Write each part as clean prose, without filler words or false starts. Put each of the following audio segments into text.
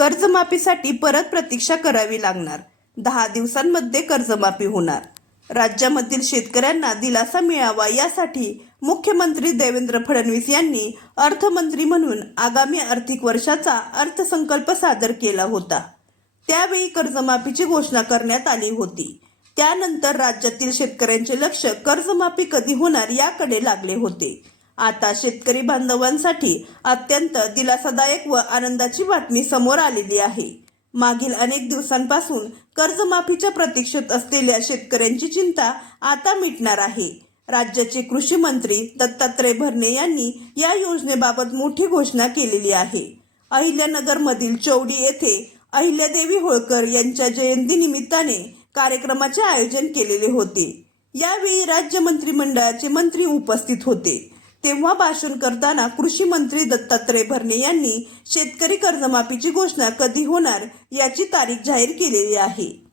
कर्जमाफीसाठी परत प्रतीक्षा करावी लागणार. 10 दिवसांमध्ये कर्जमाफी होणार. राज्यामधील शेतकऱ्यांना दिलासा मिळावा यासाठी मुख्यमंत्री देवेंद्र फडणवीस यांनी अर्थमंत्री म्हणून आगामी आर्थिक वर्षाचा अर्थसंकल्प सादर केला होता. त्यावेळी कर्जमाफीची घोषणा करण्यात आली होती. त्यानंतर राज्यातील शेतकऱ्यांचे लक्ष कर्जमाफी कधी होणार याकडे लागले होते. आता शेतकरी बांधवांसाठी अत्यंत दिलासादायक व आनंदाची बातमी समोर आलेली आहे. मागील अनेक दिवसांपासून कर्जमाफीच्या प्रतीक्षेत असलेल्या शेतकऱ्यांची चिंता आता मिटणार आहे. राज्याचे कृषी मंत्री दत्तात्रय भरणे यांनी या योजनेबाबत मोठी घोषणा केलेली आहे. अहिल्यानगरमधील चौंडी येथे अहिल्यादेवी होळकर यांच्या जयंतीनिमित्ताने कार्यक्रमाचे आयोजन केलेले होते. यावेळी राज्य मंत्रिमंडळाचे मंत्री उपस्थित होते. तेव्हा भाषण करताना कृषी मंत्री दत्तात्रय भरणे यांनी शेतकरी कर्जमाफीची घोषणा कधी होणार याची तारीख जाहीर केलेली आहे.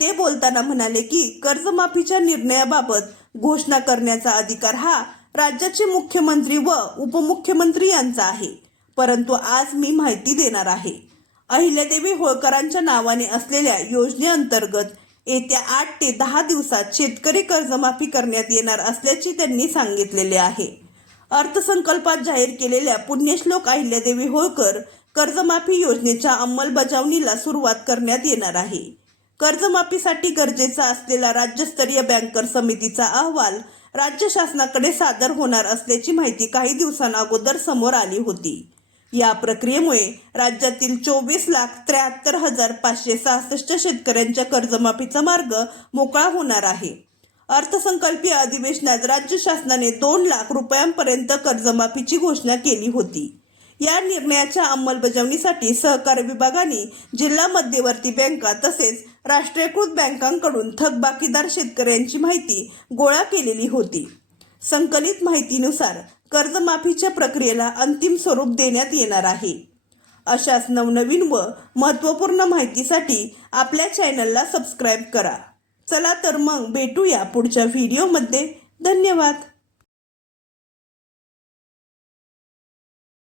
ते बोलताना म्हणाले की कर्जमाफीच्या निर्णयाबाबत घोषणा करण्याचा अधिकार हा राज्याचे मुख्यमंत्री व उपमुख्यमंत्री यांचा आहे. परंतु आज मी माहिती देणार आहे. अहिल्यादेवी होळकरांच्या नावाने असलेल्या योजनेअंतर्गत येत्या 8 ते 10 दिवसात शेतकरी कर्जमाफी करण्यात येणार असल्याचे त्यांनी सांगितलेले आहे. अर्थसंकल्पात जाहीर केलेल्या पुण्यश्लोक अहिल्यादेवी होळकर कर्जमाफी योजनेच्या अंमलबजावणीला सुरुवात करण्यात येणार आहे. कर्जमाफीसाठी गरजेचा असलेला राज्यस्तरीय बँकर समितीचा अहवाल राज्य शासनाकडे सादर होणार असल्याची माहिती काही दिवसांअगोदर समोर आली होती. या प्रक्रियेमुळे राज्यातील 24,73,566 शेतकऱ्यांच्या कर्जमाफीचा मार्ग मोकळा होणार आहे. अर्थसंकल्पीय अधिवेशनात राज्य शासनाने 2 लाख रुपयांपर्यंत कर्जमाफीची घोषणा केली होती. या निर्णयाच्या अंमलबजावणीसाठी सहकार विभागाने जिल्हा मध्यवर्ती बँका तसेच राष्ट्रीयकृत बँकांकडून थकबाकीदार शेतकऱ्यांची माहिती गोळा केलेली होती. संकलित माहितीनुसार कर्जमाफीच्या प्रक्रियेला अंतिम स्वरूप देण्यात येणार आहे. अशाच नवनवीन व महत्त्वपूर्ण माहितीसाठी आपल्या चॅनलला सबस्क्राईब करा. चला तर मग भेटूया पुढच्या व्हिडिओमध्ये. धन्यवाद.